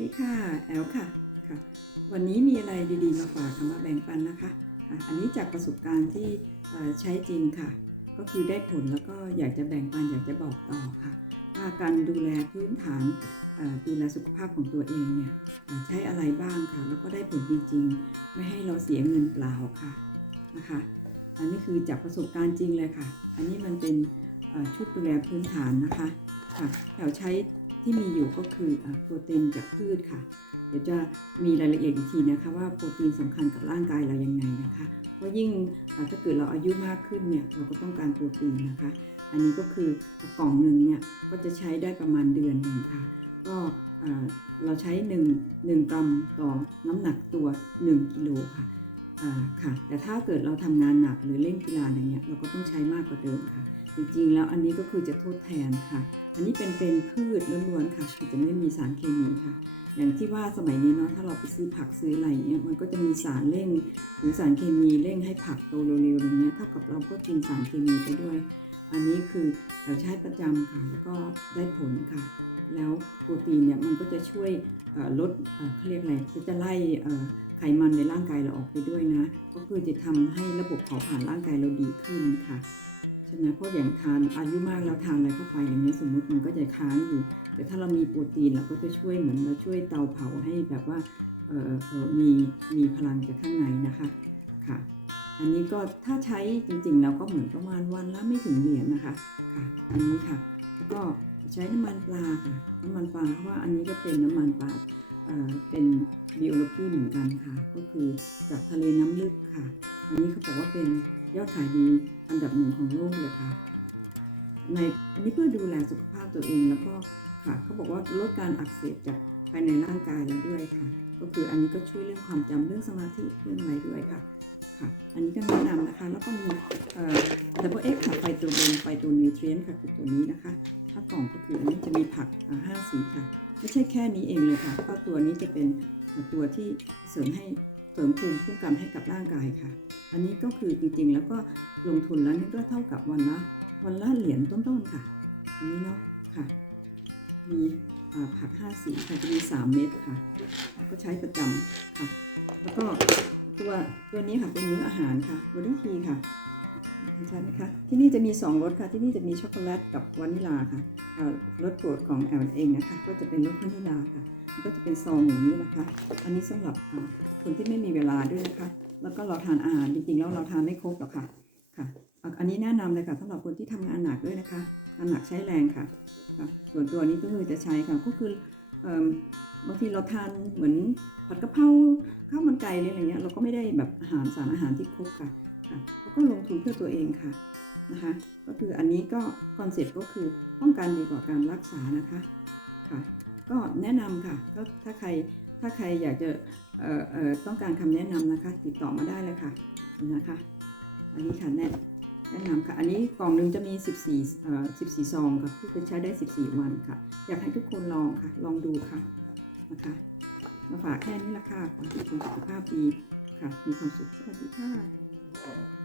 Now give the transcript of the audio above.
ดีค่ะแอลค่ะค่ะ วันนี้มีอะไรดีๆมาฝากค่ะมาแบ่งปันนะคะอันนี้จากประสบการณ์ที่ใช้จริงค่ะ ก็คือได้ผลแล้วก็อยากจะแบ่งปันอยากจะบอกต่อค่ะว่าการดูแลพื้นฐานดูแลสุขภาพของตัวเองเนี่ยใช้อะไรบ้างค่ะ แล้วก็ได้ผลจริงๆ ไม่ให้เราเสียเงินเปล่าค่ะนะคะ อันนี้คือจากประสบการณ์จริงเลยค่ะ อันนี้มันเป็นชุดดูแลพื้นฐานนะคะค่ะแถวใช้ ที่มีอยู่ก็คือโปรตีนจากพืชค่ะ เดี๋ยวจะมีรายละเอียดอีกทีนะคะว่าโปรตีนสำคัญกับร่างกายเรายังไงนะคะเพราะยิ่งถ้าเกิดเราอายุมากขึ้นเนี่ยเราก็ต้องการโปรตีนนะคะ อันนี้ก็คือกล่องหนึ่งเนี่ยก็จะใช้ได้ประมาณเดือนหนึ่งค่ะ ก็เราใช้ 1 1กรัมต่อน้ำหนักตัว 1กิโลค่ะ ค่ะ แต่ถ้าเกิดเราทำงานหนักหรือเล่นกีฬาอะไรเงี้ยเราก็ต้องใช้มากกว่าเดิมค่ะ จริงๆ แล้วอันนี้ก็คือจะทดแทนค่ะ อันนี้เป็นเป็นพืชล้วนๆค่ะคือจะไม่มีสารเคมีค่ะ อย่างที่ว่าสมัยนี้เนาะถ้าเราไปซื้อผักซื้ออะไรเงี้ยมันก็จะมีสารเร่ง หรือสารเคมีเร่งให้ผักโตเร็วๆอย่างเงี้ยเท่ากับเราก็กินสารเคมีไปด้วย อันนี้คือเราใช้ประจำค่ะแล้วก็ได้ผลค่ะ แล้วโปรตีนเนี่ยมันก็จะช่วยลดเขาเรียกอะไรจะไล่ ไขมันในร่างกายเราออกไปด้วยนะ ก็คือจะทำให้ระบบเผาผลาญร่างกายเราดีขึ้นค่ะใช่ไหมเพราะอย่างทานอายุมากแล้วทานอะไรเข้าไปอย่างเงี้ยสมมุติมันก็จะค้างอยู่ แต่ถ้าเรามีโปรตีนเราก็จะช่วยเหมือนเราช่วยเตาเผาให้แบบว่าเออเออมีมีพลังจากข้างในนะคะค่ะ อันนี้ก็ถ้าใช้จริงๆแล้วก็เหมือนประมาณวันละไม่ถึงเหรียญนะคะค่ะ อันนี้ค่ะแล้วก็ใช้น้ำมันปลาค่ะน้ำมันปลาเพราะว่าอันนี้ก็เป็นน้ำมันปลา เป็นบิโอโลจีเหมือนกันค่ะ ก็คือจากทะเลน้ำลึกค่ะ อันนี้เขาบอกว่าเป็นยอดขายดีอันดับหนึ่งของโลกเลยค่ะ ในอันนี้เพื่อดูแลสุขภาพตัวเองแล้วก็ค่ะเขาบอกว่าลดการอักเสบจากภายในร่างกายเราด้วยค่ะ ก็คืออันนี้ก็ช่วยเรื่องความจำเรื่องสมาธิเรื่องอะไรด้วยค่ะ ค่ะ อันนี้ก็แนะนำนะคะ แล้วก็มีเอ่อ double X ค่ะไฟตัวเบนไฟตัวนิวเทรียนค่ะคือตัวนี้นะคะ ถ้ากล่องก็คืออันนี้จะมีผักห้าสีค่ะ ไม่ใช่แค่นี้เองเลยค่ะ ก็ตัวนี้จะเป็นตัวที่เสริมให้เสริมภูมิคุ้มกันให้กับร่างกายค่ะ อันนี้ก็คือจริงๆ แล้วก็ลงทุนแล้วนี่ก็เท่ากับวันละวันละเหรียญต้นๆค่ะอันนี้เนาะค่ะ มีผักห้าสีค่ะจะมีสามเม็ดค่ะ ก็ใช้ประจำค่ะ แล้วก็ ตัวตัวนี้ค่ะเป็นมื้ออาหารค่ะบอดี้ทีค่ะใช่ไหมคะที่นี่จะมีสองรสค่ะ ที่นี่จะมีช็อกโกแลตกับวานิลาค่ะรสโปรดของแอลเองนะคะ ก็จะเป็นรสวานิลาค่ะก็จะเป็นซองอย่างนี้นะคะ อันนี้สำหรับคนที่ไม่มีเวลาด้วยนะคะ แล้วก็เราทานอาหารจริงๆแล้วเราทานไม่ครบหรอกค่ะค่ะ อันนี้แนะนำเลยค่ะสำหรับคนที่ทำงานหนักด้วยนะคะงานหนักใช้แรงค่ะคะส่วนตัวนี้ก็คือจะใช้ค่ะก็คือเอิ่ม บางทีเราทานเหมือนผัดกะเพราข้าวมันไก่อะไรอย่างเงี้ยเราก็ไม่ได้แบบอาหารสารอาหารที่ครบค่ะค่ะก็ลงทุนเพื่อตัวเองค่ะนะคะก็คืออันนี้ก็คอนเซ็ปต์ก็คือป้องกันดีกว่าการรักษานะคะค่ะก็แนะนำค่ะก็ถ้าใครถ้าใครอยากจะเอ่อเอ่อต้องการคำแนะนำนะคะ ติดต่อมาได้เลยค่ะนะคะ อันนี้ค่ะแนะแนะนำค่ะ อันนี้กล่องหนึ่งจะมี 14เอ่อ14 ซองค่ะที่จะใช้ได้ 14 วันค่ะ อยากให้ทุกคนลองค่ะ ลองดูค่ะ นะคะ มาฝากแค่นี้ละค่ะขอให้ทุกคนสุขภาพดีค่ะ มีความสุขสวัสดีค่ะ